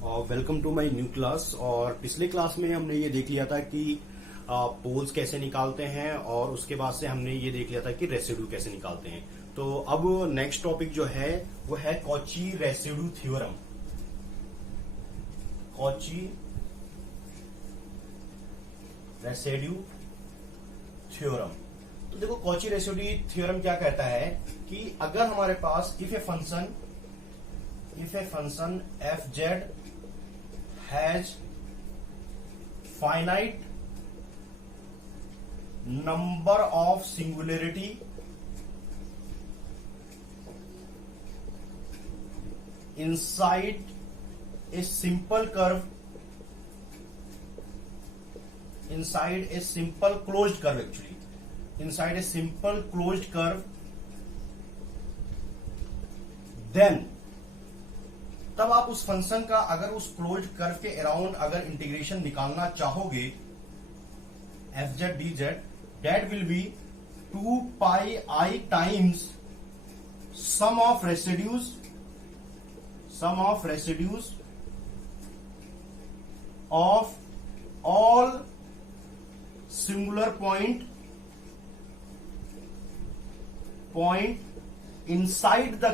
Welcome to my new class. और पिछले class में हमने ये देख लिया था कि पोल्स कैसे निकालते हैं और उसके बाद से हमने ये देख लिया था कि रेसिड्यू कैसे निकालते हैं। तो अब नेक्स्ट टॉपिक जो है वो है Cauchy residue theorem. Cauchy residue theorem. तो देखो कॉची रेसिड्यू थ्योरम क्या कहता है कि अगर हमारे पास if a function f z has finite number of singularity inside a simple curve, inside a simple closed curve, actually inside a simple closed curve, then तब आप उस फंक्शन का अगर उस क्लोज्ड कर्व के अराउंड अगर इंटीग्रेशन निकालना चाहोगे F Z D Z, that will be 2 pi I times sum of residues of all singular point inside the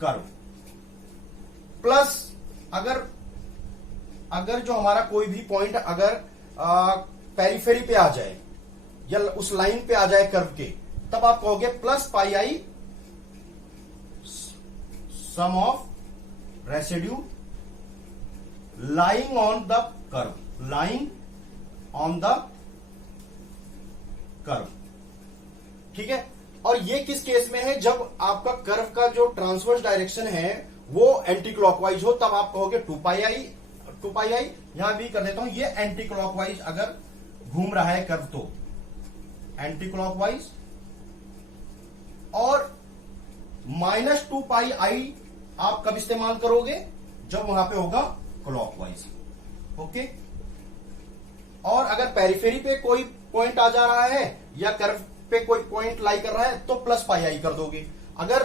curve, plus अगर जो हमारा कोई भी पॉइंट अगर पेरिफेरी पे आ जाए या उस लाइन पे आ जाए कर्व के, तब आप कहोगे plus pi I sum of residue lying on the curve. ठीक है। और ये किस केस में है? जब आपका कर्व का जो ट्रांसवर्स डायरेक्शन है वो एंटी क्लॉकवाइज हो, तब आप कहोगे 2 पाई आई। यहां भी कर देता हूं, ये एंटी क्लॉकवाइज अगर घूम रहा है कर्व तो एंटी क्लॉकवाइज, और -2 पाई आई आप कब इस्तेमाल करोगे? जब वहां पे होगा क्लॉकवाइज। ओके। और अगर पेरिफेरी पे कोई पॉइंट आ जा रहा है या कर्व पे कोई पॉइंट लाई कर रहा है तो प्लस पाई आई कर दोगे। अगर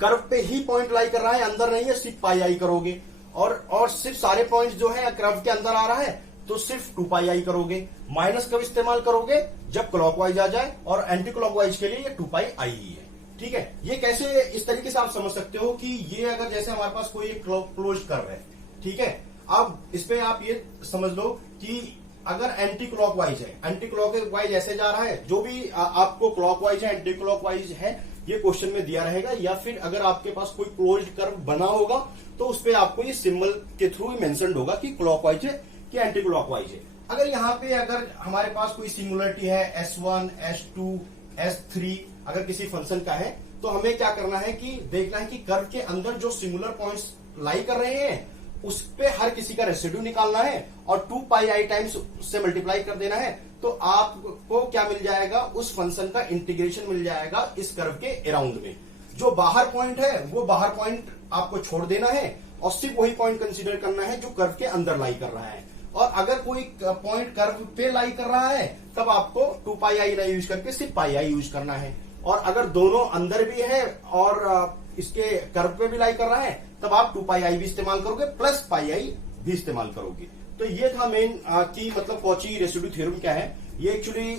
कर्व पे ही पॉइंट लाई कर रहा है, अंदर नहीं है, सिर्फ पाई आई करोगे। और सिर्फ सारे पॉइंट्स जो है कर्व के अंदर आ रहा है तो सिर्फ 2 पाई आई करोगे। माइनस कब इस्तेमाल करोगे? जब क्लॉकवाइज आ जाए, और एंटी क्लॉकवाइज के लिए ये 2 पाई आई ही है। ठीक है। ये कैसे, इस तरीके से आप समझ सकते हो कि ये अगर जैसे हमारे पास कोई क्लोज कर्व है, ठीक है, अब इसमें आप ये समझ लो कि अगर एंटी क्लॉकवाइज ऐसे जा रहा है, जो भी आपको क्लॉकवाइज है एंटी क्लॉकवाइज है ये क्वेश्चन में दिया रहेगा, या फिर अगर आपके पास कोई क्लोज्ड कर्व बना होगा तो उस पर आपको ये सिंबल के थ्रू मेंशन होगा कि क्लॉकवाइज है कि एंटी क्लॉकवाइज है। अगर यहाँ पे अगर हमारे पास कोई सिंगुलरिटी है S1, S2, S3 अगर किसी फंक्शन का है, तो हमें क्या करना है कि देखना है कि कर्व के अंदर जो सिंगुलर पॉइंट्स लाई कर रहे हैं उस पे हर किसी का रेसिड्यू निकालना है और 2 पाई आई टाइम्स से मल्टीप्लाई कर देना है, तो आपको क्या मिल जाएगा? उस फंक्शन का इंटीग्रेशन मिल जाएगा इस कर्व के अराउंड में। जो बाहर पॉइंट है वो बाहर पॉइंट आपको छोड़ देना है और सिर्फ वही पॉइंट कंसीडर करना है जो कर्व के अंदर लाई कर रहा है। और अगर कोई पॉइंट कर्व पे लाई कर रहा है तब आपको 2 पाई आई ना यूज करके सिर्फ पाई आई यूज करना है। और अगर दोनों अंदर भी है और इसके कर्व पे भी लाई कर रहा है तब आप 2 पाई आई भी इस्तेमाल करोगे, प्लस पाई आई भी इस्तेमाल करोगे। तो ये था मेन की मतलब कॉची रेसिड्यू थ्योरम क्या है। ये एक्चुअली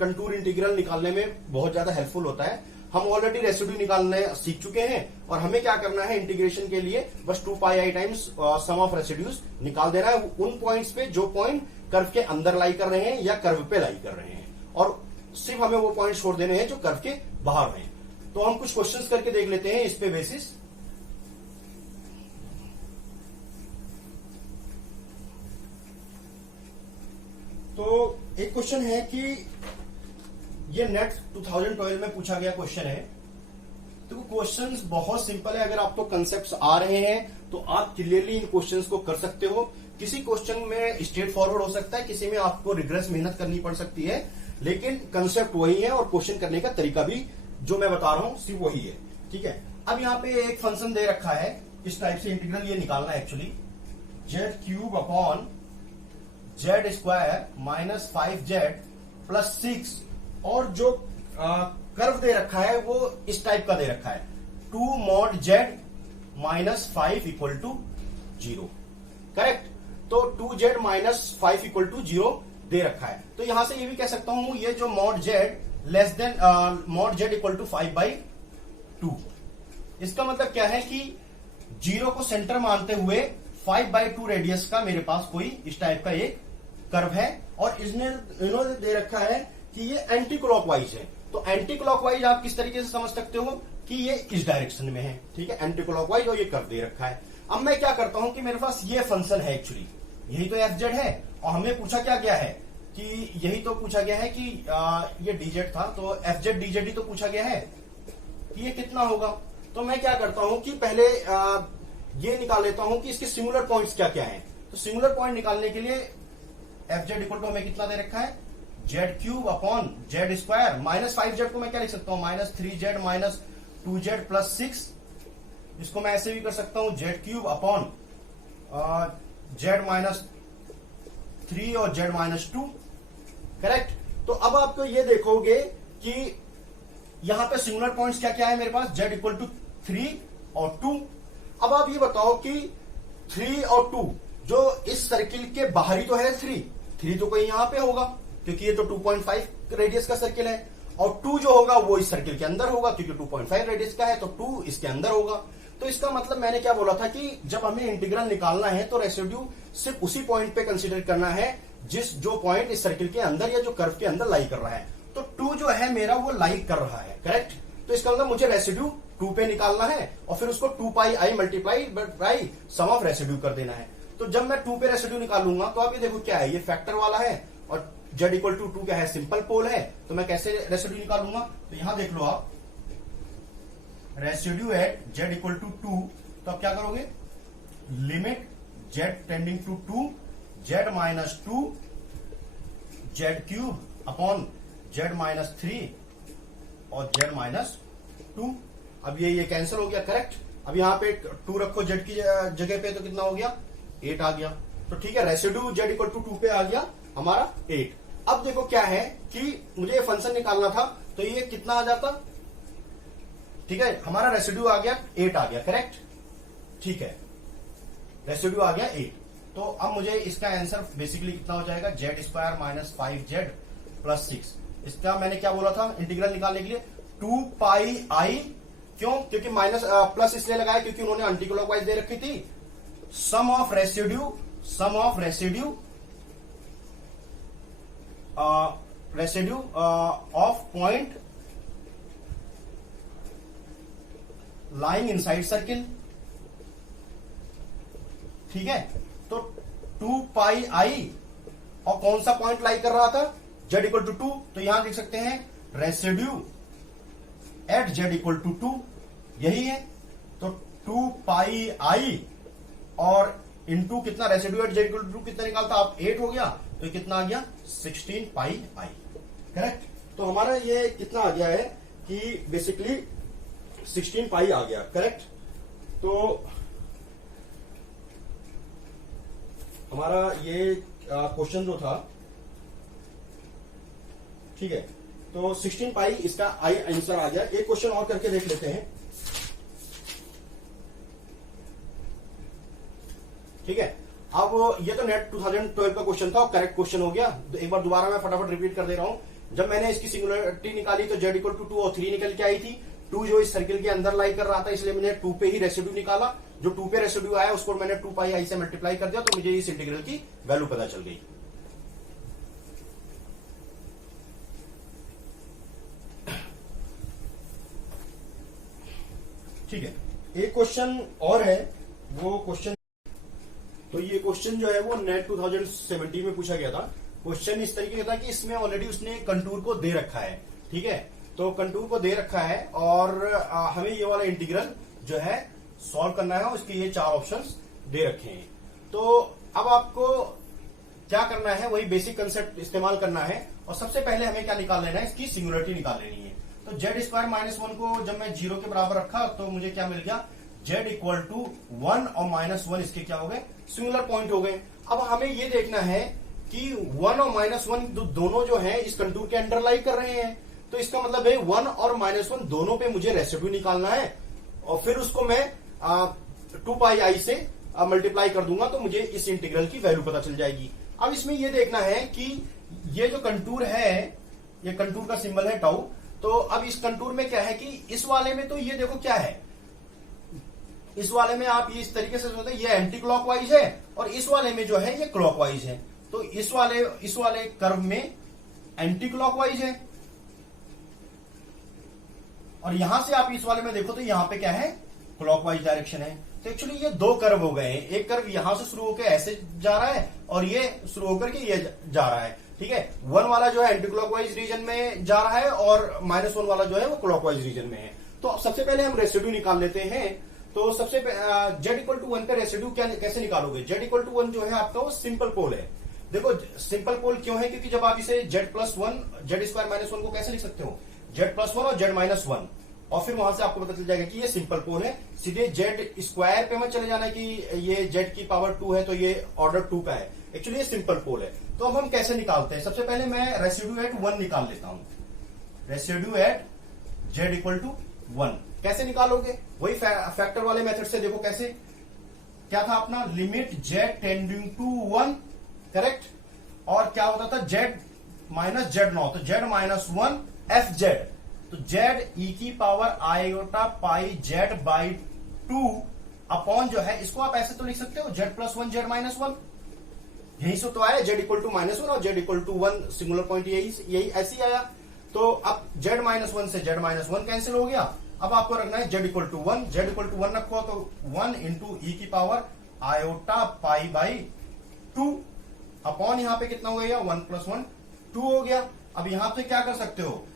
कंटूर इंटीग्रल निकालने में बहुत ज्यादा हेल्पफुल होता है। हम ऑलरेडी रेसिड्यू निकालने सीख चुके हैं और हमें क्या करना है इंटीग्रेशन के लिए, बस 2 pi I times sum of residues निकाल देना है उन पॉइंट्स पे जो पॉइंट कर्व के अंदर लाई कर रहे हैं या कर्व पे लाई कर रहे हैं, और सिर्फ हमें वो पॉइंट छोड़ देने हैं जो कर्व के बाहर हैं। तो हम कुछ क्वेश्चंस करके देख लेते हैं इस पे बेसिस। तो एक क्वेश्चन है कि ये नेट 2012 में पूछा गया क्वेश्चन है। तो क्वेश्चंस बहुत सिंपल है, अगर आपको कंसेप्ट्स आ रहे हैं तो आप क्लियरली इन क्वेश्चंस को कर सकते हो। किसी क्वेश्चन में स्ट्रेट फॉरवर्ड हो सकता है, किसी में आपको रिग्रेस मेहनत करनी पड़ सकती है, लेकिन कंसेप्ट वही है और क्वेश्चन करने का तरीका भी जो मैं बता रहा हूं सिर्फ वही है। ठीक है। अब यहाँ पे एक फंक्शन दे रखा है इस टाइप से, इंटीग्रल ये निकालना है actually, z³ upon z² minus 5z plus 6, और जो कर्व दे रखा है वो इस टाइप का दे रखा है। 2 mod z minus 5 equal to 0, correct. तो 2z माइनस 5 इक्वल टू 0 दे रखा है। तो यहां से ये भी कह सकता हूं ये जो mod z less than mod z equal to 5/2। इसका मतलब क्या है कि 0 को सेंटर मानते हुए 5/2 रेडियस का मेरे पास कोई इस टाइप का एक कर्व है, और इन्होंने दे रखा है कि ये एंटी क्लॉकवाइज है। तो एंटी क्लॉकवाइज आप किस तरीके से समझ सकते हो कि ये इस डायरेक्शन में है, ठीक है, एंटी क्लॉकवाइज, और ये कर्व दे रखा है। अब मैं क्या करता हूं कि मेरे पास ये फंक्शन है, एक्चुअली यही तो एफ जेड है, और हमें पूछा क्या गया है कि यही तो पूछा गया है कि ये डीजेड था, तो एफ जेड डीजेड ही तो पूछा गया है कि ये कितना होगा। तो मैं क्या करता हूं कि पहले ये निकाल लेता हूं कि इसके सिंगुलर पॉइंट्स क्या क्या हैं। तो सिंगुलर पॉइंट निकालने के लिए एफ जेड इक्वल टू हमें कितना दे रखा है, Z cube upon Z square minus 5z को मैं क्या लिख सकता हूं, minus 3z minus 2z plus 6। इसको मैं ऐसे भी कर सकता हूं, Z cube upon Z minus 3 और जेड माइनस 2, करेक्ट। तो अब आप तो ये देखोगे कि यहां पे सिंगुलर पॉइंट्स क्या क्या है मेरे पास, जेड इक्वल टू 3 और 2। अब आप ये बताओ कि 3 और 2 जो इस सर्किल के बाहरी तो है, 3 तो कहीं यहां पे होगा क्योंकि ये तो 2.5 रेडियस का सर्किल है, और 2 जो होगा वो इस सर्किल के अंदर होगा क्योंकि 2.5 रेडियस का है, तो 2 इसके अंदर होगा। तो इसका मतलब मैंने क्या बोला था कि जब हमें इंटीग्रल निकालना है तो रेसिड्यू सिर्फ उसी पॉइंट पे कंसीडर करना है जो पॉइंट इस सर्किल के अंदर या जो कर्व के अंदर लाई कर रहा है। तो 2 जो है मेरा वो लाई कर रहा है, करेक्ट। तो इसका मतलब मुझे रेसिड्यू 2 पे निकालना है और फिर उसको 2πi multiply by sum of residue कर देना है। तो जब मैं 2 पे रेसिड्यू निकालूंगा तो आप ये देखो क्या है, ये फैक्टर वाला है और z इक्वल टू 2 क्या है, सिंपल पोल है। तो मैं कैसे रेसिड्यू निकालूंगा, तो यहां देख लो आप, residue at z equal to 2, तो आप क्या करोगे, limit z tending to 2 z minus 2 z cube upon z minus 3 और z माइनस 2। अब ये कैंसिल हो गया, करेक्ट। अब यहां पे 2 रखो z की जगह पे, तो कितना हो गया, 8 आ गया। तो ठीक है, रेसिड्यू z इक्वल टू 2 पे आ गया हमारा 8। अब देखो क्या है कि मुझे ये फंक्शन निकालना था, तो ये कितना आ जाता, ठीक है, हमारा रेसिड्यू आ गया 8 आ गया, करेक्ट, ठीक है, रेसिड्यू आ गया 8। तो अब मुझे इसका आंसर बेसिकली कितना हो जाएगा, z square minus 5z plus 6। इसका मैंने क्या बोला था इंटीग्रल निकालने के लिए, 2πi, क्यों, क्योंकि माइनस प्लस इसलिए लगाया क्योंकि उन्होंने एंटी क्लॉकवाइज दे रखी थी, sum of residue of point lying inside circle, ठीक है। तो 2πi, और कौन सा पॉइंट लाई कर रहा था, z इक्वल टू 2, तो यहां लिख सकते हैं residue at z equal to 2, यही है। तो 2πi और इंटू कितना, residue at z equal to 2 कितना निकालता आप, 8 हो गया, तो कितना आ गया 16πi, करेक्ट। तो हमारा ये कितना आ गया है कि बेसिकली 16πi आ गया, करेक्ट। तो हमारा ये क्वेश्चन जो था, ठीक है, तो 16πi इसका आंसर आ गया। एक क्वेश्चन और करके देख लेते हैं, ठीक है। अब ये तो नेट 2012 का क्वेश्चन था और करेक्ट क्वेश्चन हो गया। तो एक बार दोबारा मैं फटाफट रिपीट कर दे रहा हूं। जब मैंने इसकी सिंगुलरिटी निकाली तो z इक्वल टू 2 और 3 निकल के आई थी। 2 जो इस सर्किल के अंदर लाई कर रहा था, इसलिए मैंने 2 पे ही रेसिड्यू निकाला। जो 2 पे रेसिड्यू आया उसको मैंने 2πi से मल्टीप्लाई कर दिया, तो मुझे इस इंटीग्रल की वैल्यू पता चल गई। ठीक है, एक क्वेश्चन और है, वो क्वेश्चन, तो ये क्वेश्चन जो है वो नेट 2017 में पूछा गया था। क्वेश्चन इस तरीके का था कि इसमें ऑलरेडी उसने कंटूर को दे रखा है, ठीक है। तो कंटूर को दे रखा है और हमें ये वाला इंटीग्रल जो है सॉल्व करना है, और इसके ये 4 ऑप्शंस दे रखे हैं। तो अब आपको क्या करना है, वही बेसिक कंसेप्ट इस्तेमाल करना है, और सबसे पहले हमें क्या निकाल लेना है, इसकी सिंगुलरिटी निकाल लेनी है। तो जेड स्क्वायर माइनस 1 को जब मैं 0 के बराबर रखा तो मुझे क्या मिल गया, जेड इक्वल टू 1 और -1 इसके क्या हो गए, सिंगुलर पॉइंट हो गए। अब हमें ये देखना है कि 1 और -1 दोनों जो है इस कंटूर के अंडर लाई कर रहे हैं। तो इसका मतलब है 1 और -1 दोनों पे मुझे रेसिड्यू निकालना है, और फिर उसको मैं 2 पाई आई से मल्टीप्लाई कर दूंगा तो मुझे इस इंटीग्रल की वैल्यू पता चल जाएगी। अब इसमें यह देखना है कि ये जो कंटूर है, ये कंटूर का सिंबल है टाउ, तो अब इस कंटूर में क्या है कि इस वाले में तो ये देखो क्या है, इस वाले में आप ये इस तरीके से सोचते हैं ये एंटी क्लॉकवाइज है और इस वाले में जो है ये क्लॉकवाइज है। तो इस वाले कर्व में एंटी क्लॉकवाइज है और यहां से आप इस वाले में देखो तो यहां पे क्या है, क्लॉकवाइज डायरेक्शन है। तो एक्चुअली ये दो कर्व हो गए हैं, एक कर्व यहां से शुरू होकर ऐसे जा रहा है और ये शुरू होकर के ये जा रहा है, ठीक है। 1 वाला जो है एंटी क्लॉकवाइज रीजन में जा रहा है और -1 वाला जो है वो क्लॉकवाइज रीजन में है। तो सबसे पहले हम रेसिड्यू निकाल लेते हैं। तो सबसे z=1 पे रेसिड्यू कैसे निकालोगे? z=1 जो है आपका वो सिंपल पोल है। देखो सिंपल पोल क्यों है, क्योंकि जब आप इसे z+1 z² - 1 को कैसे लिख सकते हो, z+1 और z-1 और फिर वहां से आपको पता चल जाएगा कि ये सिंपल पोल है। सीधे z² पे मत चले जाना कि ये z की पावर 2 है तो ये ऑर्डर 2 का है, एक्चुअली ये सिंपल पोल है। तो अब हम कैसे निकालते हैं? सबसे पहले मैं रेसिड्यू एट 1 निकाल लेता हूं। रेसिड्यू एट z=1 कैसे निकालोगे? वही फैक्टर वाले मेथड से। देखो कैसे, क्या था अपना, लिमिट z→1, करेक्ट, और क्या होता था z-z0, तो z-1 fz, तो z e⁻i⁻z/2 अपॉन जो है, इसको आप ऐसे तो लिख सकते हो z+1 z-1, यही से तो आया z=-1 और z=1 सिंगुलर पॉइंट, यही ऐसे ही आया। तो अब z-1 से z-1 कैंसिल हो गया। अब आपको रखना है z=1, z=1 रखो तो 1 × e⁻i⁻π/2 अपॉन यहां पे कितना हो गया, 1 + 1 2 हो गया। अब यहां पे क्या कर सकते हो,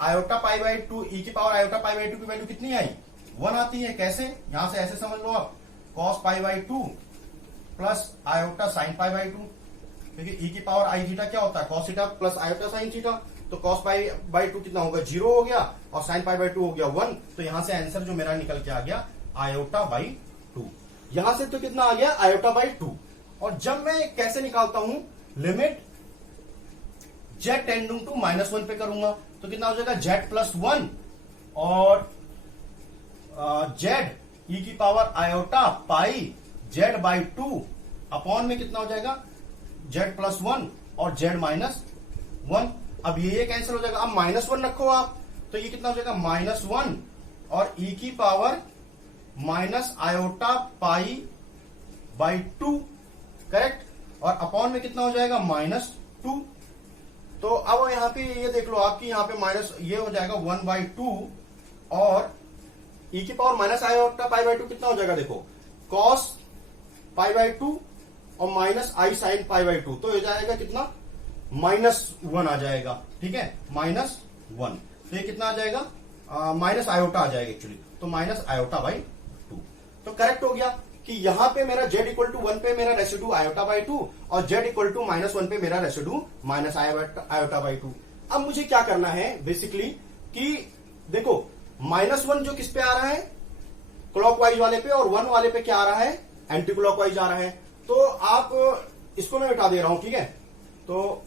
i⁻π/2 e⁻i⁻π/2 की वैल्यू कितनी आई, 1 आती है। कैसे, यहां से ऐसे समझ लो आप, cos π/2 प्लस i sin π/2, क्योंकि e⁻i⁻θ क्या होता है, cos θ प्लस i sin θ, तो cos π/2 कितना होगा, 0 हो गया और sin π/2 हो गया 1। तो यहां से आंसर जो मेरा निकल के आ गया i/2। यहां से तो कितना आ गया, i/2। और जब मैं कैसे निकालता हूं, लिमिट z→-1 पे करूंगा तो कितना हो जाएगा, z+1 और z e⁻i⁻π/z/2 अपॉन में कितना हो जाएगा, z+1 और z-1। अब ये कैंसिल हो जाएगा। अब -1 रखो आप तो ये कितना हो जाएगा, -1 और e⁻i⁻π/2, करेक्ट, और अपॉन में कितना हो जाएगा, -2। तो अब यहां पे ये देख लो आपकी, यहां पे माइनस ये हो जाएगा 1/2 और e⁻i⁻π/2 कितना हो जाएगा, देखो cos π/2 और -i sin π/2, तो हो जाएगा कितना, -1 आ जाएगा, ठीक है, -1। तो ये कितना आ जाएगा, माइनस आयोटा आ जाएगा एक्चुअली, तो -i/2। तो करेक्ट हो गया कि यहां पे मेरा z=1 पे मेरा रेसिड्यू i/2 और z=-1 पे मेरा रेसिड्यू -i/2। अब मुझे क्या करना है बेसिकली कि देखो -1 जो किस पे आ रहा है, क्लॉकवाइज वाले पे, और 1 वाले पे क्या आ रहा है, एंटी क्लॉकवाइज आ रहा है। तो आप इसको मैं मिटा दे रहा हूं, ठीक है। तो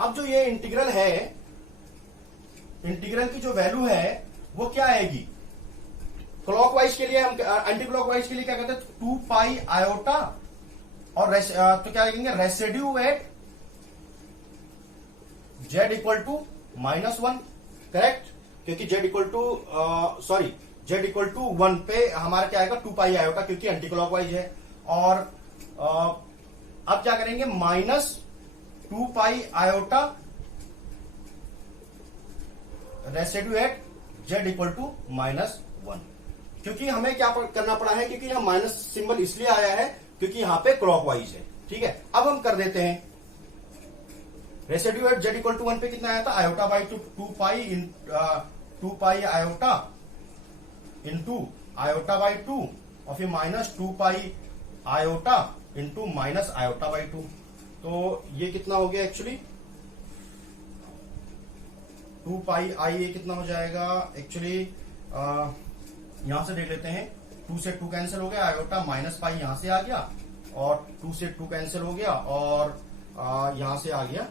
अब जो ये इंटीग्रल है, इंटीग्रल की जो वैल्यू है वो क्या आएगी, क्लॉकवाइज के लिए हम, एंटी क्लॉकवाइज के लिए क्या कहते हैं, 2 पाई आयोटा, और तो क्या लिखेंगे, रेसिड्यू एट z=-1, करेक्ट, क्योंकि z=1 पे हमारा क्या आएगा, 2 पाई आयोटा, क्योंकि एंटी क्लॉकवाइज है। और अब क्या करेंगे, -2 pi iota residue eight z=-1, क्योंकि हमें क्या करना पड़ा है, क्योंकि यहां माइनस सिंबल इसलिए आया है क्योंकि यहां पे क्लॉकवाइज है, ठीक है। अब हम कर देते हैं, रेसिड्यू एट z=1 पे कितना आया था, i/2, 2 pi iota into i/2 और फिर -2 पाई आयोटा इंटू -i/2। तो ये कितना हो गया एक्चुअली, 2 पाई आई, ये कितना हो जाएगा एक्चुअली, यहां से देख लेते हैं, 2 से 2 कैंसिल हो गया, आयोटा -पाई यहां से आ गया और 2 से 2 कैंसिल हो गया और यहां से आ गया,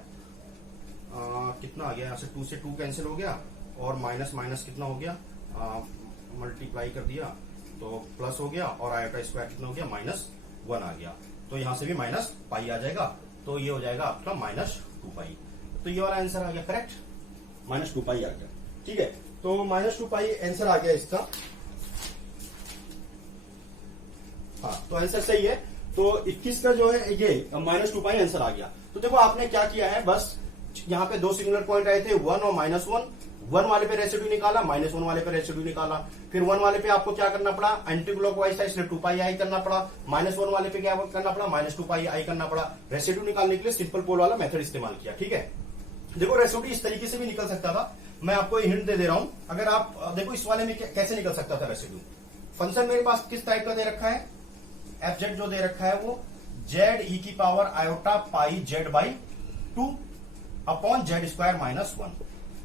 कितना आ गया, यहां से 2 से 2 कैंसिल हो गया और माइनस माइनस कितना हो गया, मल्टीप्लाई कर दिया तो प्लस हो गया, और आयोटा स्क्वायर कितना हो गया, -1 आ गया। तो यहां से भी माइनस पाई आ जाएगा, तो ये हो जाएगा आपका -2 पाई। तो ये वाला आंसर आ गया करेक्ट, -2 पाई आ गया। ठीक है, तो -2 पाई आंसर आ गया इसका। हाँ, तो आंसर सही है। तो 21 का जो है ये -2 पाई आंसर आ गया। तो देखो आपने क्या किया है, बस यहाँ पे दो सिंगुलर पॉइंट आए थे, 1 और -1। 1 वाले पे रेसिड्यू निकाला, -1 वाले पे रेसिड्यू निकाला। फिर 1 वाले पे आपको क्या करना पड़ा, एंटी क्लॉकवाइज था इसलिए 2 पाई आई करना पड़ा। -1 वाले पे क्या करना पड़ा, -2 पाई आई करना पड़ा। रेसिड्यू निकालने के लिए सिंपल पोल वाला मेथड इस्तेमाल किया। ठीक है, देखो रेसिड्यू इस तरीके से भी निकल सकता था, मैं आपको हिंट दे रहा हूं। अगर आप देखो इस वाले में कैसे निकल सकता था रेसिड्यू। फंक्शन मेरे पास किस टाइप का दे रखा है, एफ जो दे रखा है वो z(e⁻∗πz/2 अपॉन z²-1।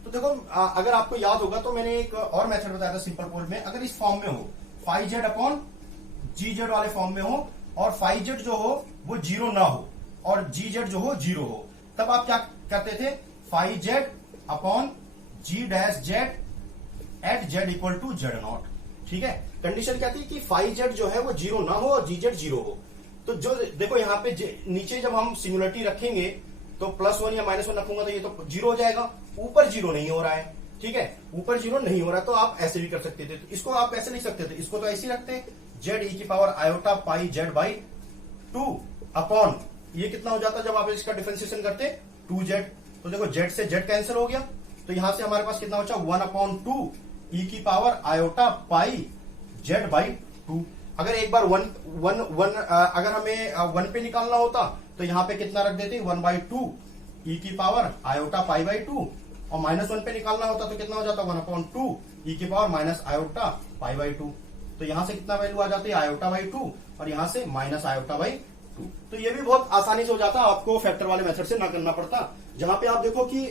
तो देखो अगर आपको याद होगा तो मैंने एक और मेथड बताया था सिंपल पोल में, अगर इस फॉर्म में हो 5z/gz वाले फॉर्म में हो, और 5z जो हो वो 0 ना हो और gz जो हो 0 हो, तब आप क्या करते थे, 5z/gz@z=z0। ठीक है, कंडीशन क्या थी कि 5z जो है वो 0 ना हो और gz 0 हो। तो जो देखो यहाँ पे नीचे जब हम सिंगुलरिटी रखेंगे तो +1 या -1 रखूंगा तो ये तो 0 हो जाएगा, ऊपर 0 नहीं हो रहा है। ठीक है, ऊपर 0 नहीं हो रहा, तो आप ऐसे भी कर सकते थे। तो इसको आप ऐसे लिख सकते थे, इसको तो ऐसे ही रखते, z(e⁻∗πz/2 अपॉन ये कितना हो जाता जब आप इसका डिफरेंशिएशन करते 2z। तो देखो z से z कैंसिल हो गया, तो यहां से हमारे पास कितना बचा 1/2 e⁻∗πz/2। अगर एक बार 1 अगर हमें 1 पे निकालना होता तो यहां पे कितना रख देते 1/2 e⁻∗π/2, और -1 पे निकालना होता तो कितना हो जाता 1/2 e⁻∗π/2। तो यहां से कितना वैल्यू आ जाती है i/2 और यहां से -i/2। तो ये भी बहुत आसानी से हो जाता, आपको फैक्टर वाले मेथड से ना करना पड़ता। जहां पे आप देखो कि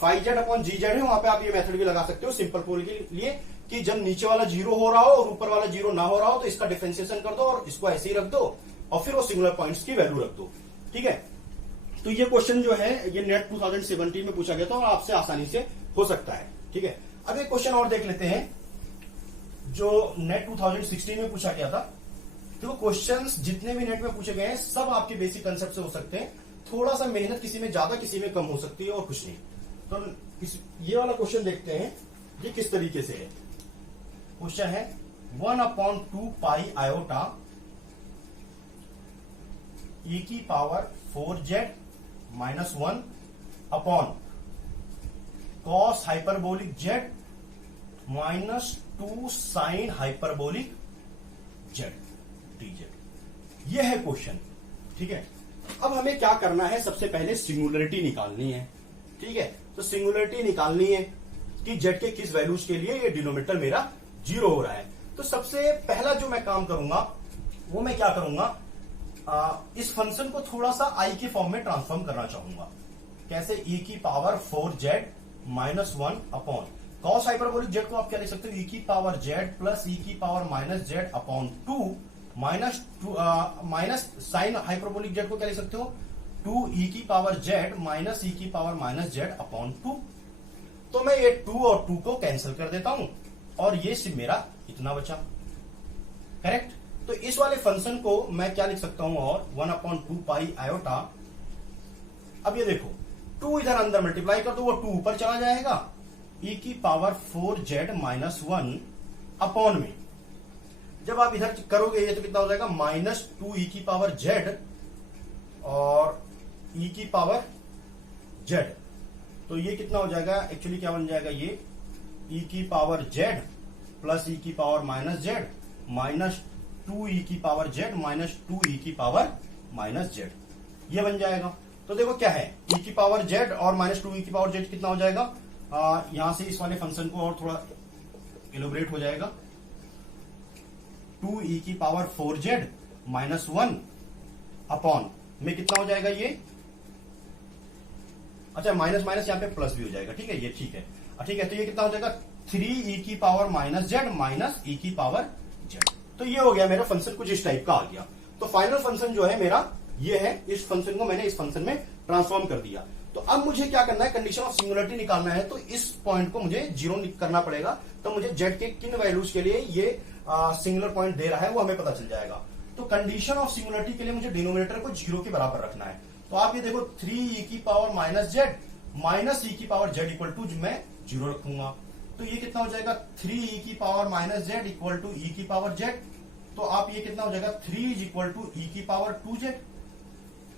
5z/gz है, वहां पे आप ये मेथड भी लगा सकते हो सिंपल पोल के लिए, कि जब नीचे वाला 0 हो रहा हो और ऊपर वाला 0 ना हो रहा हो तो इसका डिफरेंशिएशन कर दो और इसको ऐसे ही रख दो, और फिर वो सिंगुलर पॉइंट्स की वैल्यू रख दो। ठीक है, तो ये क्वेश्चन जो है ये नेट 2017 में पूछा गया था और आपसे आसानी से हो सकता है। ठीक है, अब एक क्वेश्चन और देख लेते हैं जो नेट 2016 में पूछा गया था। तो क्वेश्चंस जितने भी नेट में पूछे गए हैं सब आपके बेसिक कंसेप्ट से हो सकते हैं, थोड़ा सा मेहनत किसी में ज्यादा किसी में कम हो सकती है और कुछ नहीं। तो ये वाला क्वेश्चन देखते हैं ये किस तरीके से है। क्वेश्चन है 1/2 पाई iota e⁻⁴z-1 upon cos hyperbolic z -2 sin hyperbolic z dz। ये है क्वेश्चन। ठीक है, अब हमें क्या करना है, सबसे पहले सिंगुलरिटी निकालनी है। ठीक है, तो सिंगुलरिटी निकालनी है कि z के किस वैल्यूज के लिए ये डिनोमिनेटर मेरा 0 हो रहा है। तो सबसे पहला जो मैं काम करूंगा वो मैं क्या करूंगा, इस फंक्शन को थोड़ा सा i के फॉर्म में ट्रांसफॉर्म करना चाहूंगा। कैसे, e⁻⁴z-1 upon cos hyperbolic z को आप क्या लिख सकते हो, e⁻z plus e⁻−z/2 minus sine hyperbolic z को क्या लिख सकते हो, 2e⁻z माइनस e⁻−z/2। तो मैं ये 2 और 2 को कैंसिल कर देता हूं और ये सिर्फ मेरा इतना बचा। करेक्ट, तो इस वाले फंक्शन को मैं क्या लिख सकता हूं, और 1/2 पाई आयोटा। अब ये देखो 2 इधर अंदर मल्टीप्लाई कर दो, वो 2 ऊपर चला जाएगा, e⁻⁴z-1 अपॉन में जब आप इधर करोगे ये तो कितना हो जाएगा -2e⁻z और e⁻z। तो ये कितना हो जाएगा, एक्चुअली क्या बन जाएगा, ये e⁻z plus e⁻−z minus 2e⁻z minus 2e⁻−z, ये बन जाएगा। तो देखो क्या है, e⁻z और माइनस 2e⁻z कितना हो जाएगा, यहां से इस वाले फंक्शन को और थोड़ा एलोबरेट हो जाएगा, 2e⁻⁴z माइनस 1 अपॉन में कितना हो जाएगा ये, अच्छा माइनस माइनस यहाँ पे प्लस भी हो जाएगा। ठीक है, ये ठीक है, ठीक है, तो ये कितना हो जाएगा 3e⁻−z माइनस e⁻z। तो ये हो गया मेरा फंक्शन, कुछ इस टाइप का आ गया। तो फाइनल फंक्शन जो है मेरा ये है, इस फंक्शन को मैंने इस फंक्शन में ट्रांसफॉर्म कर दिया। तो अब मुझे क्या करना है, कंडीशन ऑफ सिंगुलरिटी निकालना है, तो इस पॉइंट को मुझे जीरो करना पड़ेगा। तो मुझे जेड के किन वैल्यूज के लिए ये सिंगुलर पॉइंट दे रहा है वो हमें पता चल जाएगा। तो कंडीशन ऑफ सिंगुलरिटी के लिए मुझे डिनोमिनेटर को जीरो के बराबर रखना है। तो आप ये देखो 3e की power minus z minus e की पावर जेड इक्वल टू मैं जीरो रखूंगा। तो ये कितना हो जाएगा 3e की power minus z equal to e की पावर जेड। तो आप ये कितना हो जाएगा 3 इज इक्वल टू ई की पावर 2z,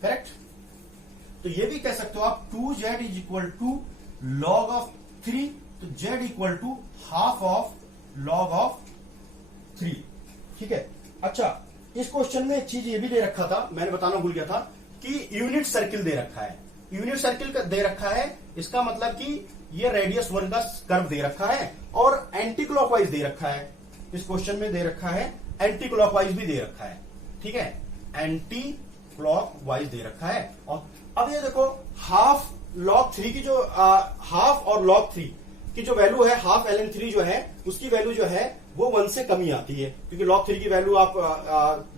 करेक्ट। तो ये भी कह सकते हो आप 2z is equal to log of 3, तो z equal to half of log of 3, ठीक है। अच्छा, इस क्वेश्चन में एक चीज ये भी दे रखा था, मैंने बताना भूल गया था कि यूनिट सर्किल दे रखा है। यूनिट सर्किल दे रखा है, इसका मतलब कि ये रेडियस 1 का कर्व दे रखा है और एंटी क्लॉकवाइज दे रखा है। इस क्वेश्चन में दे रखा है एंटी क्लॉकवाइज भी दे रखा है, ठीक है, एंटी क्लॉकवाइज दे रखा है। और अब ये देखो हाफ लॉग 3 की जो हाफ और लॉग 3 की जो वैल्यू है, हाफ ln3 जो है उसकी वैल्यू जो है वो 1 से कम ही आती है, क्योंकि log 3 की वैल्यू आप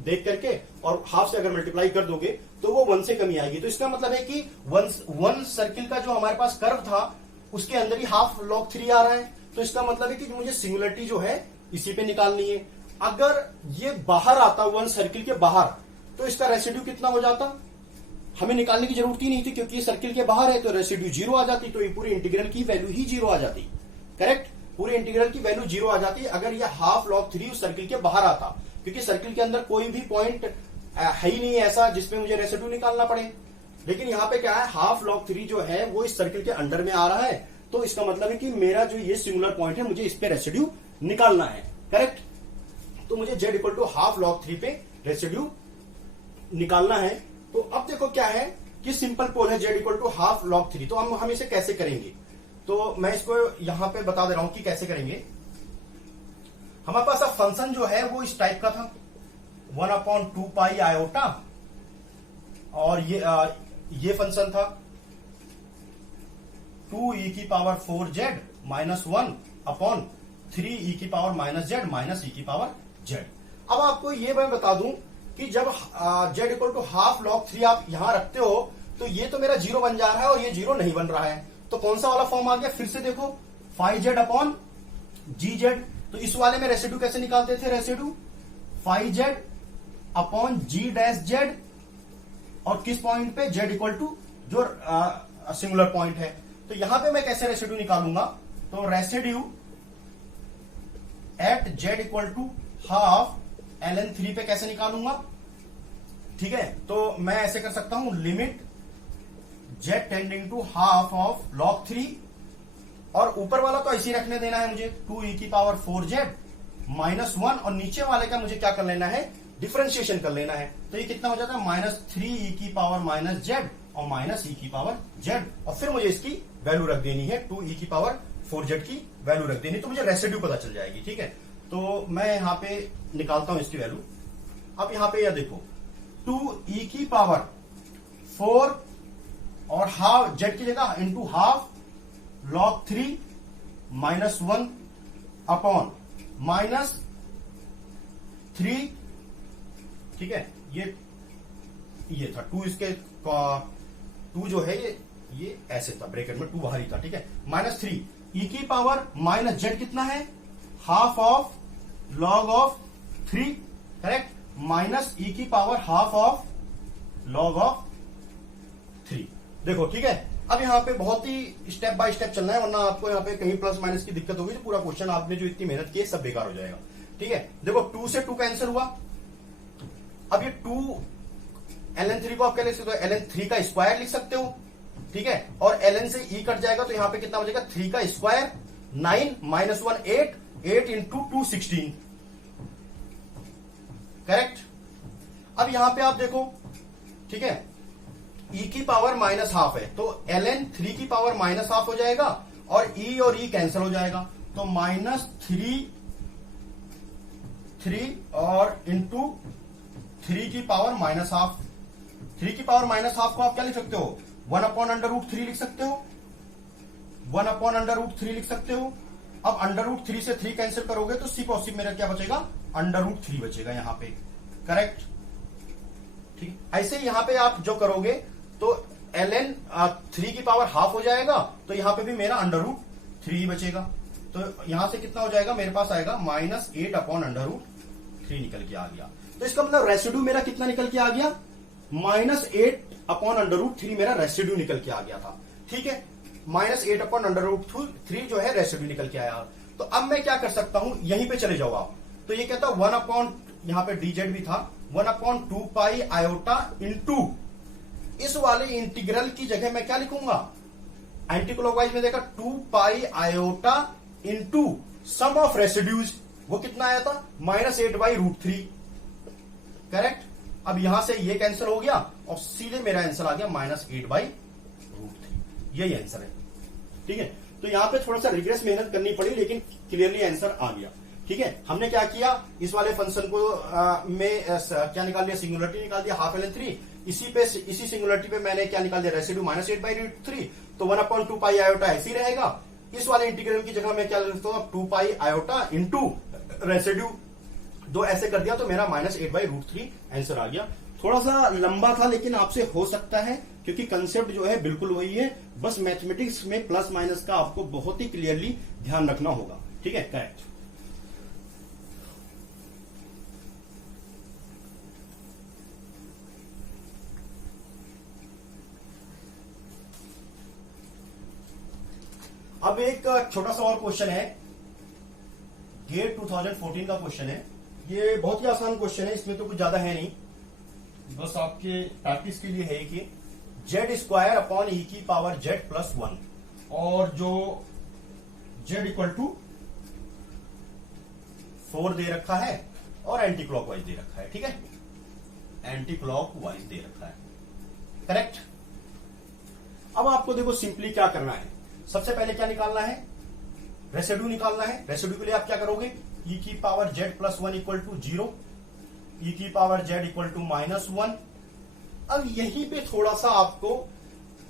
देख करके और हाफ से अगर मल्टीप्लाई कर दोगे तो वो 1 से कम ही आएगी। तो इसका मतलब है कि वन सर्किल का जो हमारे पास कर्व था उसके अंदर ही हाफ log 3 आ रहा है। तो इसका मतलब है कि मुझे सिंगुलरिटी जो है इसी पे निकालनी है। अगर ये बाहर आता वन सर्किल के बाहर, तो इसका रेसिड्यू कितना हो जाता, हमें निकालने की जरूरत ही नहीं थी, क्योंकि ये सर्किल के बाहर है तो रेसिड्यू जीरो आ जाती, तो ये पूरी इंटीग्रल की वैल्यू ही जीरो आ जाती, करेक्ट। पूरी इंटीग्रल की वैल्यू जीरो आ जाती अगर ये हाफ log 3 उस सर्किल के बाहर आता, क्योंकि सर्किल के अंदर कोई भी पॉइंट है ही नहीं ऐसा जिसमें मुझे रेसिड्यू निकालना पड़े। लेकिन यहाँ पे क्या है, हाफ log 3 जो है वो इस सर्किल के अंडर में आ रहा है, तो इसका मतलब है कि मेरा जो ये सिंगुलर पॉइंट है मुझे इस पे रेसिड्यू निकालना है, करेक्ट। तो मुझे z equal to half log 3 पे रेसिड्यू निकालना है। तो अब देखो क्या है कि सिंपल पोल है z equal to half log 3। तो हम इसे कैसे करेंगे, तो मैं इसको यहां पे बता दे रहा हूं कि कैसे करेंगे। हमारे पास अब फंक्शन जो है वो इस टाइप का था 1/2 पाई आयोटा, और ये फंक्शन था 2e की पावर 4z माइनस 1/3e की power minus z minus e की पावर z। अब आपको ये मैं बता दूं कि जब z equal to half log 3 आप यहां रखते हो तो ये तो मेरा जीरो बन जा रहा है और ये जीरो नहीं बन रहा है। तो कौन सा वाला फॉर्म आ गया, फिर से देखो 5z अपॉन gz। तो इस वाले में रेसिड्यू कैसे निकालते थे, residue 5z upon g dash z, और किस पॉइंट पे, z इक्वल टू जो सिंगुलर पॉइंट है। तो यहां पे मैं कैसे रेसिड्यू निकालूंगा, तो residue at z equal to half ln3 पे कैसे निकालूंगा, ठीक है। तो मैं ऐसे कर सकता हूं limit z tending to half of log 3, और ऊपर वाला तो ऐसे ही रखने देना है मुझे 2e की पावर 4z माइनस 1, और नीचे वाले का मुझे क्या कर लेना है, डिफरेंशिएशन कर लेना है। तो ये कितना हो जाता है माइनस 3e की पावर माइनस z और माइनस e की पावर z, और फिर मुझे इसकी वैल्यू रख देनी है 2e की पावर 4z की वैल्यू रख देनी, तो मुझे रेसिड्यू पता चल जाएगी, ठीक है। तो मैं यहां पे निकालता हूं इसकी वैल्यू। अब यहां पे यह देखो 2e की पावर 4 और हाफ z की जगह into half log 3 minus 1 upon minus 3, ठीक है। ये था 2, इसके 2 जो है ये ऐसे था, ब्रैकेट में 2 बाहर ही था, ठीक है। माइनस 3 e की पावर माइनस z कितना है, half of log of 3, correct, minus e की power half of log of 3। देखो, ठीक है। अब यहाँ पे बहुत ही स्टेप बाय स्टेप चलना है, वरना आपको यहाँ पे कहीं प्लस माइनस की दिक्कत होगी तो पूरा क्वेश्चन आपने जो इतनी मेहनत की है सब बेकार हो जाएगा, ठीक है। देखो 2 से 2 कैंसिल हुआ। अब ये 2 ln3 को आप क्या लिख सकते हो, ln3 का स्क्वायर लिख सकते हो, ठीक है। और ln से e कट जाएगा तो यहाँ पे कितना हो जाएगा 3 का स्क्वायर 9 माइनस 1 8 इंटू 2 16, करेक्ट। अब यहां पे आप देखो, ठीक है, e की पावर माइनस हाफ है तो ln 3 की पावर माइनस हाफ हो जाएगा और e कैंसिल हो जाएगा, तो माइनस 3 और इंटू 3 की पावर माइनस हाफ। 3 की पावर माइनस हाफ को आप क्या लिख सकते हो, 1/√3 लिख सकते हो, 1/√3 लिख सकते हो। अब √3 से 3 कैंसिल करोगे तो सी पॉसिटिव मेरा क्या बचेगा, √3 बचेगा यहां पे, करेक्ट, ठीक। ऐसे ही यहां पे आप जो करोगे तो ln 3 की पावर हाफ हो जाएगा, तो यहां पे भी मेरा अंडर रूट 3 बचेगा। तो यहां से कितना हो जाएगा, मेरे पास आएगा -8 अपॉन अंडर रूट 3 निकल के आ गया। तो इसका मतलब रेसिड्यू मेरा कितना निकल के आ गया, -8 अपॉन अंडर रूट 3 मेरा रेसिड्यू निकल के आ गया था। ठीक है, -8 अपॉन अंडर रूट 3 जो है रेसिड्यू निकल के आया। तो अब मैं क्या कर सकता हूं, यहीं पे चले जाओ आप। तो ये कहता 1 अपॉन, यहां पे dz भी था, 1/2 पाई आयोटा इंटू इस वाले इंटीग्रल की जगह मैं क्या लिखूंगा, एंटी क्लॉकवाइज में देखा 2 pi iota into sum of residues, वो कितना आया था -8/√3। करेक्ट। अब यहां से ये कैंसिल हो गया और सीधे मेरा आंसर आ गया -8/√3। यही आंसर है। ठीक है, तो यहां पे थोड़ा सा रिग्रेस मेहनत करनी पड़ी, लेकिन क्लियरली आंसर आ गया। ठीक है, हमने क्या किया, इस वाले फंक्शन को क्या निकाल दिया, सिंगुलरिटी निकाल दिया, हाफ ln 3। इसी सिंगुलरिटी पे मैंने क्या निकाल दिया, रेसिड्यू -8/√3। तो 1/2 पाई आयोटा ऐसे ही रहेगा। इस वाले इंटीग्रल की जगह मैं क्या लिखता हूं, 2 पाई आयोटा इंटू रेसिड्यू, दो ऐसे कर दिया तो मेरा -8/√3 आंसर आ गया। थोड़ा सा लंबा था, लेकिन आपसे हो सकता है, क्योंकि कंसेप्ट जो है बिल्कुल वही है, बस मैथमेटिक्स में प्लस माइनस का आपको बहुत ही क्लियरली ध्यान रखना होगा। ठीक है, करेक्ट। अब एक छोटा सा और क्वेश्चन है, गेट 2014 का क्वेश्चन है। ये बहुत ही आसान क्वेश्चन है, इसमें तो कुछ ज्यादा है नहीं, बस आपके प्रैक्टिस के लिए है कि z² अपॉन e की पावर z+1, और जो z = 4 दे रखा है और एंटी क्लॉकवाइज दे रखा है। ठीक है, एंटी क्लॉकवाइज दे रखा है। करेक्ट। अब आपको देखो सिंपली क्या करना है, सबसे पहले क्या निकालना है, रेसिड्यू निकालना है। रेसिड्यू के लिए आप क्या करोगे, e की पावर z+1 = 0, e की पावर z = -1। अब यहीं पे थोड़ा सा आपको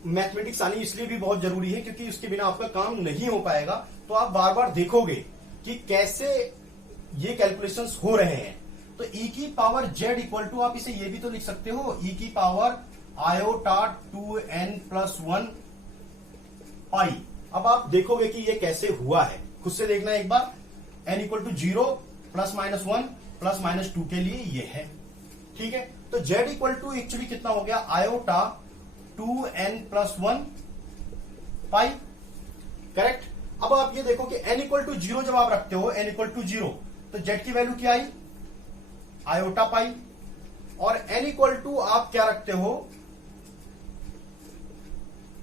मैथमेटिक्स आनी इसलिए भी बहुत जरूरी है, क्योंकि उसके बिना आपका काम नहीं हो पाएगा। तो आप बार बार देखोगे कि कैसे ये कैलकुलेशंस हो रहे हैं। तो e की पावर z = आप इसे ये भी तो लिख सकते हो, e की पावर आयोटा 2n+1 पाई। अब आप देखोगे कि ये कैसे हुआ है, खुद से देखना एक बार। n = 0, +-1, +-2 के लिए ये है। ठीक है, तो z = एक्चुअली कितना हो गया, आयोटा 2n+1 पाई। करेक्ट। अब आप ये देखो कि n = 0 जब आप रखते हो, n = 0, तो z की वैल्यू क्या आई, आयोटा पाई। और n = आप क्या रखते हो,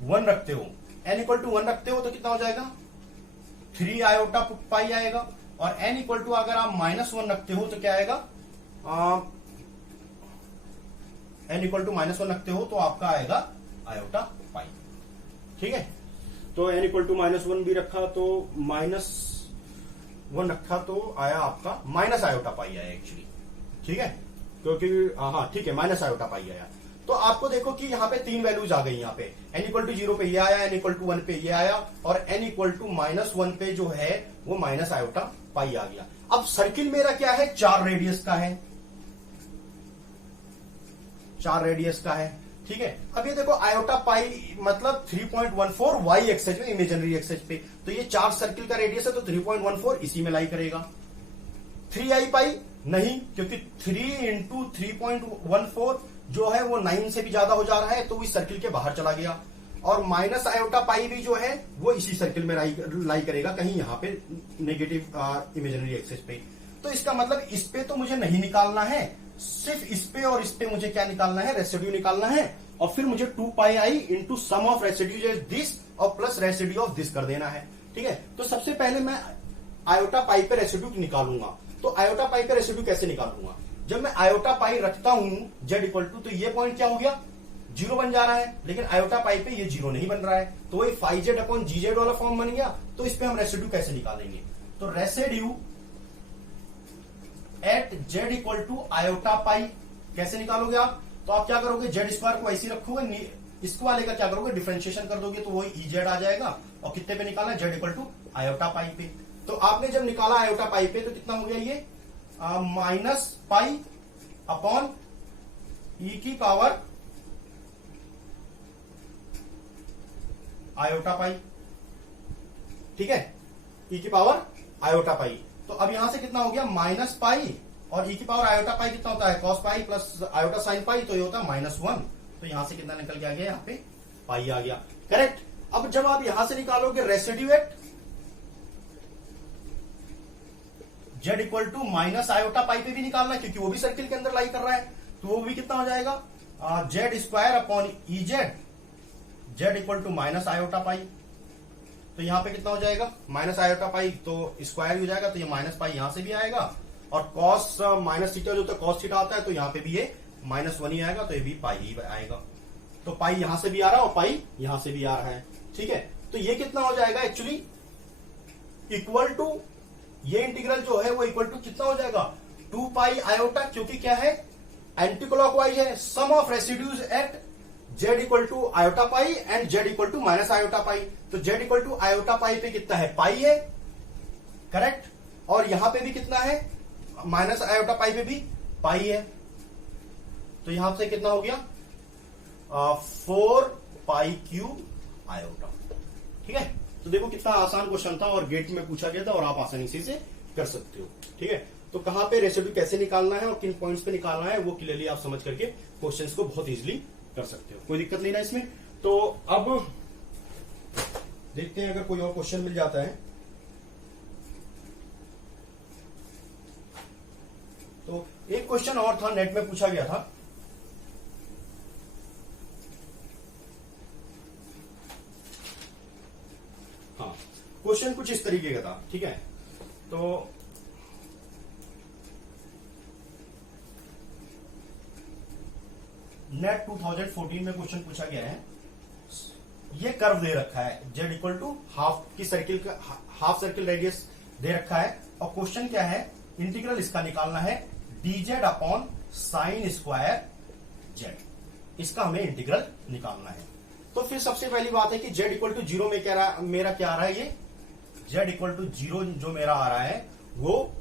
1 रखते हो। n = 1 रखते हो तो कितना हो जाएगा, 3 आयोटा पाई आएगा। और n = अगर आप -1 रखते हो तो क्या आएगा, n = -1 रखते हो तो आपका आएगा आयोटा पाई। ठीक है, तो n = -1 भी रखा तो -1 रखा तो आया आपका माइनस आयोटा पाई आया एक्चुअली। ठीक है, क्योंकि हाँ ठीक है, माइनस आयोटा पाई आया। तो आपको देखो कि यहाँ पे 3 वैल्यूज आ गई। यहाँ पे n = 0 पे ये आया, n = 1 पे ये आया, और n = -1 पे जो है वो माइनस आयोटा पाई आ गया। अब सर्किल मेरा क्या है, 4 रेडियस का है, 4 रेडियस का है। ठीक है, अब ये देखो आयोटा पाई मतलब 3.14 y एक्सेस में, इमेजिनरी एक्सेस पे, तो ये 4 सर्किल का रेडियस है, तो 3.14 इसी में लाई करेगा। 3i पाई नहीं, क्योंकि 3 × 3.14 जो है वो 9 से भी ज्यादा हो जा रहा है, तो वो इस सर्किल के बाहर चला गया। और माइनस आयोटा पाई भी जो है वो इसी सर्किल में लाई करेगा, कहीं यहां पे नेगेटिव इमेजिनरी एक्सेस पे। तो इसका मतलब इस पे तो मुझे नहीं निकालना है, सिर्फ इस पे और इस पे मुझे क्या निकालना है, रेसिड्यू निकालना है। और फिर मुझे 2 pi i into sum of residue this और प्लस रेसिड्यू ऑफ दिस कर देना है। ठीक है, तो सबसे पहले मैं आयोटा पाई पे रेसिड्यू निकालूंगा। तो आयोटा पाई पे रेसिड्यू कैसे निकालूंगा, जब मैं आयोटा पाई रखता हूं z = तो ये पॉइंट क्या हो गया, 0 बन जा रहा है, लेकिन आयोटा पाई पे ये 0 नहीं बन रहा है, तो वही φz/gz वाला फॉर्म बन गया। तो इस पे हम रेसिड्यू कैसे निकालेंगे, तो रेसिड्यू एट z = आयोटा पाई कैसे निकालोगे आप, तो आप क्या करोगे, z² को ऐसे रखोगे, इसको वाले का क्या करोगे, डिफरेंशिएशन कर दोगे, तो वही ez आ जाएगा। और कितने पे निकाला, z = आयोटा पाई पे। तो आपने जब निकाला आयोटा पाई पे तो कितना हो गया, ये -पाई अपॉन e की पावर आयोटा पाई, ठीक है, e की पावर आयोटा पाई। तो अब यहां से कितना हो गया माइनस पाई, और e की पावर आयोटा पाई कितना होता है cos pi plus iota sine pi, तो ये होता है -1। तो यहां से कितना निकल के आ गया, यहाँ पे पाई आ गया, करेक्ट। अब जब आप यहां से निकालोगे residue at z equal to minus iota pi पे भी निकालना है, क्योंकि वो भी सर्किल के अंदर लाई कर रहा है, तो वो भी कितना हो जाएगा z square upon e z equal to minus iota pi. तो यहां पे कितना हो जाएगा माइनस आयोटा पाई, तो स्क्वायर हो जाएगा, तो ये माइनस पाई यहां से भी आएगा, और कॉस माइनस थीटा जो होता है कॉस थीटा आता है, तो यहां पे भी ये -1 ही आएगा, तो ये भी पाई ही आएगा। तो पाई यहां से भी आ रहा है और पाई यहां से भी आ रहा है, ठीक है। तो ये कितना हो जाएगा एक्चुअली इक्वल टू, ये इंटीग्रल जो है वो इक्वल टू कितना हो जाएगा 2 पाई आयोटा, क्योंकि क्या है एंटी क्लॉकवाइज है, sum of residues at z equal to iota pi and z equal to minus iota pi. तो z equal to iota pi पे कितना है पाई है, करेक्ट, और यहां पे भी कितना है माइनस आयोटा पाई पे भी पाई है। तो यहां से कितना हो गया 4 पाई क्यूब आयोटा, ठीक है। तो देखो कितना आसान क्वेश्चन था और गेट में पूछा गया था और आप आसानी से कर सकते हो, ठीक है। तो कहां पे रेसिड्यू कैसे निकालना है और किन पॉइंट्स पे निकालना है वो क्लियरली आप समझ करके क्वेश्चंस को बहुत इजीली कर सकते हो, कोई दिक्कत नहीं ना इसमें। तो अब देखते हैं अगर कोई और क्वेश्चन मिल जाता है तो। एक क्वेश्चन और था नेट में पूछा गया था, हाँ क्वेश्चन कुछ इस तरीके का था, ठीक है। तो नेट 2014 में क्वेश्चन पूछा गया है, ये कर्व दे रखा है z इक्वल टू हाफ की सर्किल का हाफ सर्किल रेडियस दे रखा है, और क्वेश्चन क्या है इंटीग्रल इसका निकालना है dz upon sine square z, इसका हमें इंटीग्रल निकालना है। तो फिर सबसे पहली बात है कि z इक्वल टू 0 में क्या मेरा क्या आ रहा है, ये z इक्वल टू 0 जो मेरा आ रहा है वो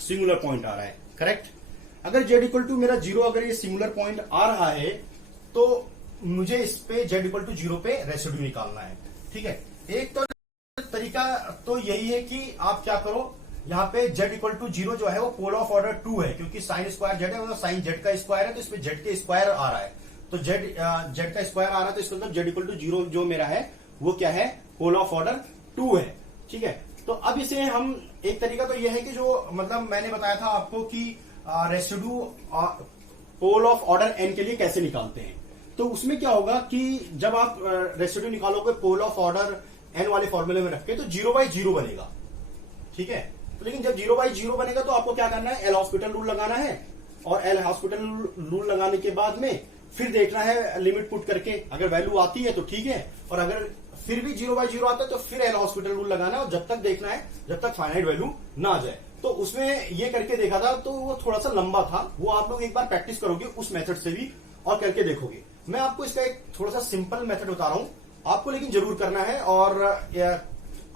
सिंगुलर पॉइंट आ रहा है, करेक्ट। अगर z इक्वल टू मेरा 0 अगर ये सिंगुलर पॉइंट आ रहा है तो मुझे इस पे z इक्वल टू 0 पे रेसिड्यू निकालना है, ठीक है। एक तो तरीका तो यही है कि आप क्या करो, यहाँ पे z इक्वल टू 0 जो है वो पोल ऑफ ऑर्डर 2 है, क्योंकि साइन स्क्वायर z है, मतलब साइन z का स्क्वायर है, तो इसमें z के स्क्वायर आ रहा है, तो z का स्क्वायर आ रहा है, तो इसका मतलब z इक्वल टू 0 जो मेरा है वो क्या है पोल ऑफ ऑर्डर 2 है, ठीक है। तो अब इसे हम एक तरीका तो यह है कि जो मतलब मैंने बताया था आपको कि residue pole of order n के लिए कैसे निकालते हैं। तो उसमें क्या होगा कि जब आप रेसिड्यू निकालोगे पोल ऑफ ऑर्डर n वाले फॉर्मूले में रख के, तो 0/0 बनेगा, ठीक है। तो लेकिन जब 0/0 बनेगा तो आपको क्या करना है एल हॉस्पिटल रूल लगाना है, और एल हॉस्पिटल रूल लगाने के बाद में फिर देखना है लिमिट पुट करके, अगर वैल्यू आती है तो ठीक है, और अगर फिर भी 0/0 आता है तो फिर एल हॉस्पिटल रूल लगाना है, और जब तक देखना है जब तक फाइनाइट वैल्यू ना आ जाए। तो उसमें ये करके देखा था, तो वो थोड़ा सा लंबा था, वो आप लोग एक बार प्रैक्टिस करोगे उस मेथड से भी और करके देखोगे। मैं आपको इसका एक थोड़ा सा सिंपल मेथड बता रहा हूं, आपको लेकिन जरूर करना है और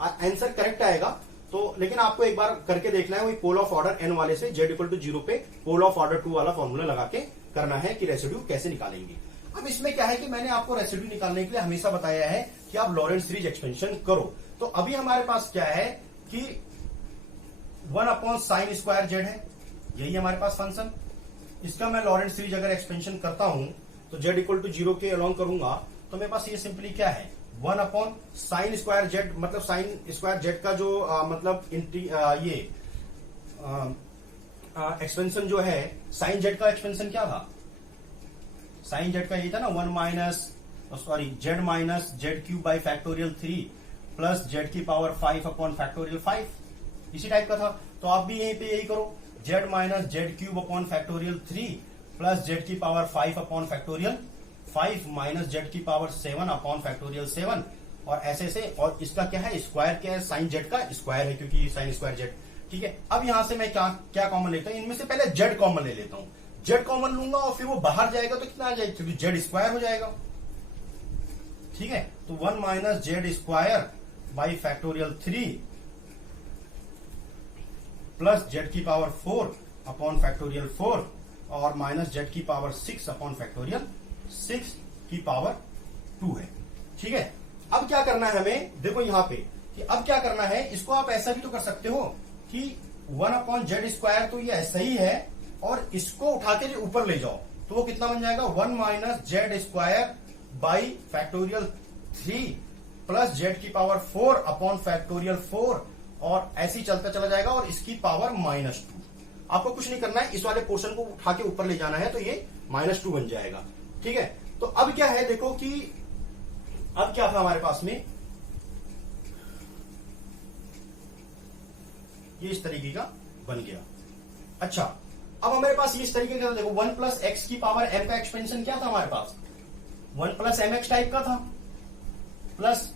आंसर करेक्ट आएगा। तो लेकिन आपको एक बार करके देखना है, वही पोल ऑफ ऑर्डर n वाले से z इक्वल टू 0 पे पोल ऑफ ऑर्डर 2 वाला फॉर्मूला लगा के करना है कि रेसिड्यू कैसे निकालेंगे। अब इसमें क्या है कि मैंने आपको रेसिड्यू निकालने के लिए हमेशा बताया है कि आप लॉरेंट सीरीज एक्सपेंशन करो। तो अभी हमारे पास क्या है कि 1 अपॉन साइन स्क्वायर जेड है, यही हमारे पास फंक्शन। इसका मैं लॉरेंट सीरीज अगर एक्सपेंशन करता हूं तो z इक्वल टू 0 के अलोंग करूंगा, तो मेरे पास ये सिंपली क्या है 1 अपॉन साइन स्क्वायर जेड, मतलब साइन स्क्वायर जेड का जो मतलब ये एक्सपेंशन जो है साइन जेड का एक्सपेंशन क्या था, साइन जेड का यही था ना 1 minus z minus z cube by factorial 3 plus z की पावर 5 अपॉन फैक्टोरियल 5, इसी टाइप का था। तो आप भी यहीं पे यही करो, z minus z cube upon factorial 3 plus z की power 5 upon factorial 5 minus z की पावर 7 अपॉन फैक्टोरियल 7, और ऐसे से। और इसका क्या है स्क्वायर, क्या है साइन जेड का स्क्वायर है, क्योंकि साइन स्क्वायर जेड, ठीक है। अब यहां से मैं क्या कॉमन लेता हूं, इनमें से पहले जेड कॉमन ले लेता हूं, जेड कॉमन लूंगा और फिर वो बाहर जाएगा तो कितना आ जाएगा, क्योंकि जेड स्क्वायर हो जाएगा, ठीक है। तो 1 minus Z square by factorial 3 plus z की पावर 4 अपॉन फैक्टोरियल 4 और माइनस जेड की पावर 6 अपॉन फैक्टोरियल 6 की पावर 2 है, ठीक है। अब क्या करना है हमें, देखो यहां पे कि अब क्या करना है, इसको आप ऐसा भी तो कर सकते हो कि 1/z² तो ये ऐसा ही है, और इसको उठा के ऊपर ले जाओ तो वो कितना बन जाएगा, 1 - z² by factorial 3 plus z⁴ upon factorial 4, और ऐसे ही चलता चला जाएगा, और इसकी पावर -2। आपको कुछ नहीं करना है, इस वाले पोर्शन को उठा के ऊपर ले जाना है, तो ये -2 बन जाएगा। ठीक है, तो अब क्या है, देखो कि अब क्या था हमारे पास में, ये इस तरीके का बन गया। अच्छा, अब हमारे पास इस तरीके का, देखो 1 + x⁴ का एक्सपेंशन क्या था हमारे पास, 1 + mx टाइप का था, plus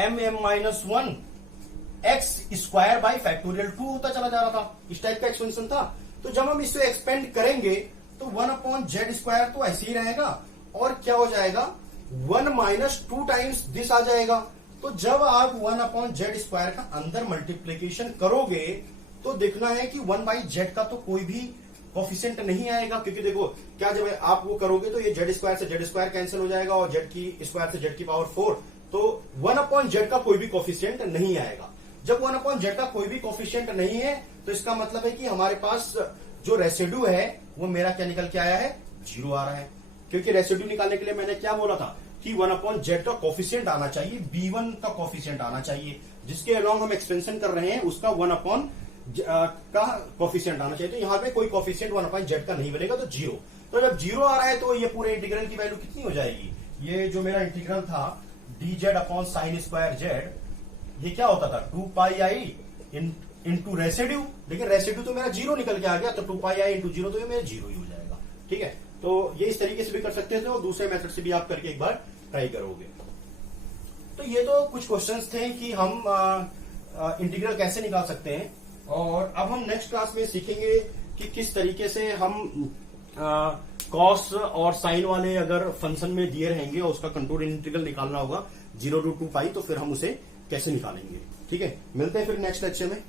mm-1 x² by factorial 2 होता चला जा रहा था, इस टाइप का एक्सपेंशन था। तो जब हम इसे एक्सपेंड करेंगे तो 1/z² तो ऐसे ही रहेगा, और क्या हो जाएगा, 1 - 2 टाइम्स दिस आ जाएगा। तो जब आप 1/z² का अंदर मल्टीप्लीकेशन करोगे तो देखना है कि 1/z का तो कोई भी कोफिशिएंट नहीं आएगा, क्योंकि देखो क्या, जब आप वो करोगे तो ये z² से z² कैंसिल हो जाएगा, और z² से z⁴, तो 1/z का कोई भी कोफिशिएंट नहीं आएगा। जब 1/z का कोई भी कोफिशिएंट नहीं है तो इसका मतलब है कि हमारे पास जो रेसिड्यू है वो मेरा क्या निकल के आया है, 0 आ रहा है। क्योंकि रेसिड्यू निकालने के लिए मैंने क्या बोला था कि 1/z का कोफिशिएंट आना चाहिए, b1 का कोफिशिएंट आना चाहिए, जिसके अलॉन्ग हम एक्सपेंशन कर रहे हैं उसका 1/ का कोफिशिएंट आना चाहिए। तो यहां पे कोई कोफिशिएंट 1/z का नहीं बनेगा, तो 0। तो जब 0 आ रहा है तो ये पूरे इंटीग्रल की वैल्यू कितनी हो जाएगी, ये जो मेरा इंटीग्रल था dz/sin²z, ये क्या होता था, 2πi इंटू रेसिड्यू, लेकिन रेसिड्यू तो मेरा 0 निकल के आ गया, तो 2πi इंटू 0 तो ये मेरा 0 ही हो जाएगा। ठीक है, तो ये इस तरीके से भी कर सकते थे, और दूसरे मेथड से भी आप करके एक बार ट्राई करोगे। तो ये तो कुछ क्वेश्चंस थे कि हम इंटीग्रल कैसे निकाल सकते हैं, और अब हम नेक्स्ट क्लास में सीखेंगे कि किस तरीके से हम कॉस और साइन वाले अगर फंक्शन में दिए रहेंगे और उसका कंट्रोल इंटीग्रल निकालना होगा 0 to 2π, तो फिर हम उसे कैसे निकालेंगे। ठीक है, मिलते हैं फिर नेक्स्ट लेक्चर में।